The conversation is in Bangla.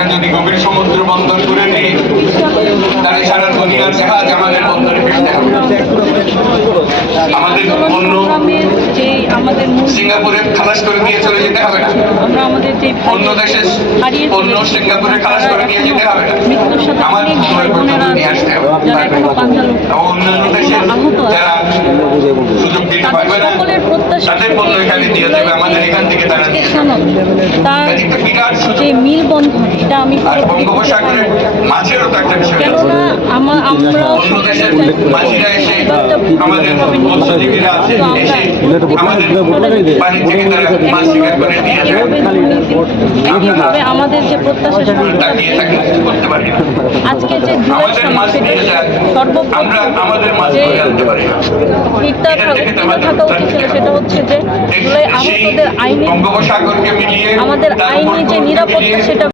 ঢাকা যদি গভীর সমুদ্র বন্দর করে নিই তাহলে সারা দুনিয়ার জাহাজ আমাদের বন্দরে ফিরতে হবে আমাদের পণ্য সিঙ্গাপুরে খালাস করে নিয়ে চলে যেতে হবে না। আমরা অন্য দেশে পণ্য সিঙ্গাপুরে খালাস করে নিয়ে যেতে হবে না। আমার নিয়ে আসতে হবে। অন্যান্য দেশে যারা সুযোগ দিতে পারবে না, তাদের পণ্য এখানে দিয়ে দেবে। তারা যে মিল বন্ধন এটা আমি কেননা আমাদের একইভাবে যে প্রত্যাশা। আজকে যে সর্বপ্রথম যে থাকা উচিত ছিল সেটা হচ্ছে যে আহতদের আইনি আমাদের আইনি যে নিরাপত্তা সেটা